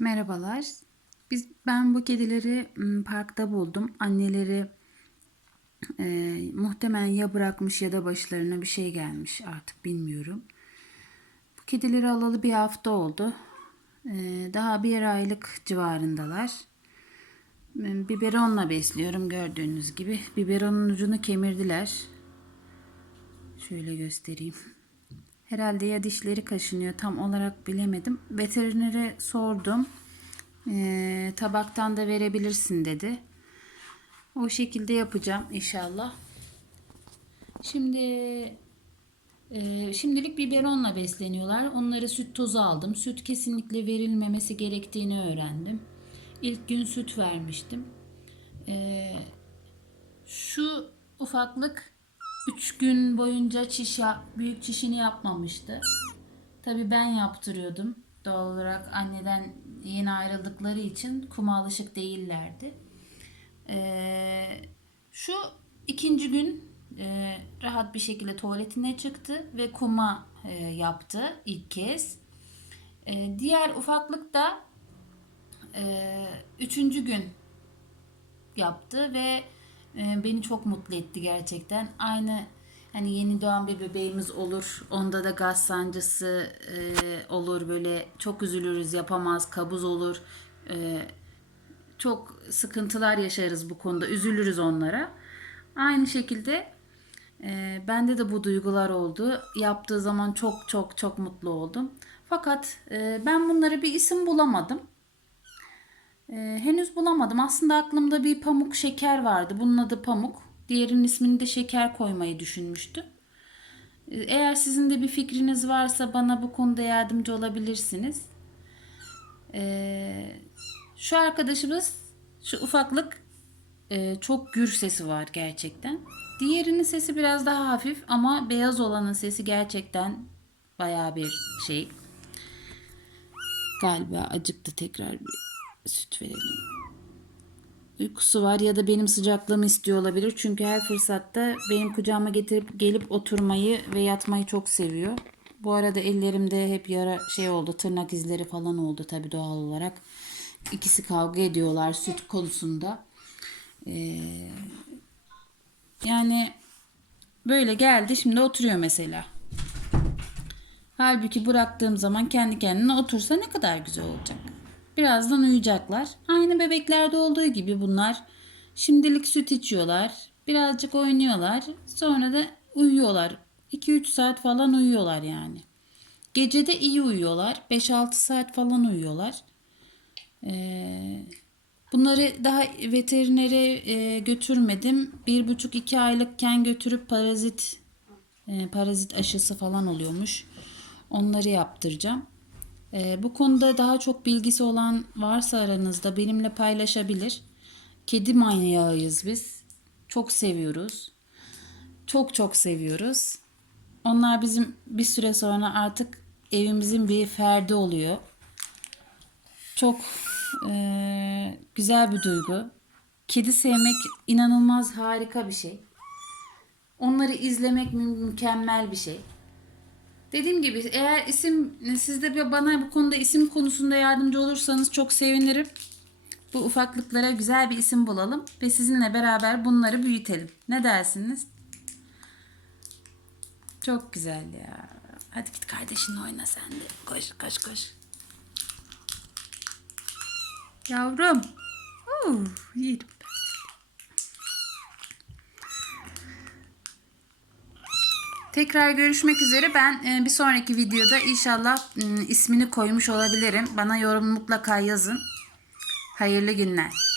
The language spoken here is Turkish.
Merhabalar. Biz ben bu kedileri parkta buldum. Anneleri e, muhtemelen ya bırakmış ya da başlarına bir şey gelmiş artık bilmiyorum. Bu kedileri alalı bir hafta oldu. E, daha bir aylık civarındalar. E, Biberonla besliyorum gördüğünüz gibi. Biberonun ucunu kemirdiler. Şöyle göstereyim. Herhalde ya dişleri kaşınıyor tam olarak bilemedim. Veterinere sordum. Ee, tabaktan da verebilirsin dedi. O şekilde yapacağım inşallah. Şimdi e, şimdilik biberonla besleniyorlar. Onlara süt tozu aldım. Süt kesinlikle verilmemesi gerektiğini öğrendim. İlk gün süt vermiştim. Ee, şu ufaklık 3 gün boyunca çiş büyük çişini yapmamıştı. Tabii ben yaptırıyordum. Doğal olarak anneden yeni ayrıldıkları için kuma alışık değillerdi. Ee, şu ikinci gün e, rahat bir şekilde tuvaletine çıktı ve kuma e, yaptı ilk kez. E, diğer ufaklık da e, üçüncü gün yaptı ve beni çok mutlu etti gerçekten. Aynı hani yeni doğan bir bebeğimiz olur. Onda da gaz sancısı e, olur böyle çok üzülürüz yapamaz kabuz olur. E, çok sıkıntılar yaşarız bu konuda üzülürüz onlara. Aynı şekilde e, bende de bu duygular oldu. Yaptığı zaman çok çok çok mutlu oldum. Fakat e, ben bunlara bir isim bulamadım. Ee, henüz bulamadım. Aslında aklımda bir pamuk şeker vardı. Bunun adı pamuk. Diğerinin ismini de şeker koymayı düşünmüştüm. Ee, eğer sizin de bir fikriniz varsa bana bu konuda yardımcı olabilirsiniz. Ee, şu arkadaşımız, şu ufaklık e, çok gür sesi var gerçekten. Diğerinin sesi biraz daha hafif ama beyaz olanın sesi gerçekten bayağı bir şey. Galiba acıktı tekrar bir süt verelim. Uykusu var ya da benim sıcaklığımı istiyor olabilir. Çünkü her fırsatta benim kucağıma getirip gelip oturmayı ve yatmayı çok seviyor. Bu arada ellerimde hep yara şey oldu, tırnak izleri falan oldu tabii doğal olarak. İkisi kavga ediyorlar süt konusunda. Ee, yani böyle geldi şimdi oturuyor mesela. Halbuki bıraktığım zaman kendi kendine otursa ne kadar güzel olacak. Birazdan uyuyacaklar. Aynı bebeklerde olduğu gibi bunlar. Şimdilik süt içiyorlar. Birazcık oynuyorlar. Sonra da uyuyorlar. 2-3 saat falan uyuyorlar yani. Gece de iyi uyuyorlar. 5-6 saat falan uyuyorlar. Ee, bunları daha veterinere e, götürmedim. 1,5-2 aylıkken götürüp parazit e, parazit aşısı falan oluyormuş. Onları yaptıracağım. Ee, bu konuda daha çok bilgisi olan varsa aranızda benimle paylaşabilir. Kedi manyağıyız biz. Çok seviyoruz. Çok çok seviyoruz. Onlar bizim bir süre sonra artık evimizin bir ferdi oluyor. Çok eee, güzel bir duygu. Kedi sevmek inanılmaz harika bir şey. Onları izlemek mü- mükemmel bir şey. Dediğim gibi eğer isim siz de bir- bana bu konuda isim konusunda yardımcı olursanız çok sevinirim. Bu ufaklıklara güzel bir isim bulalım ve sizinle beraber bunları büyütelim. Ne dersiniz? Çok güzel ya. Hadi git kardeşinle oyna sen de. Koş koş koş. Yavrum. Uh, yerim. Tekrar görüşmek üzere. Ben e, bir sonraki videoda inşallah m, ismini koymuş olabilirim. Bana yorum mutlaka yazın. Hayırlı günler.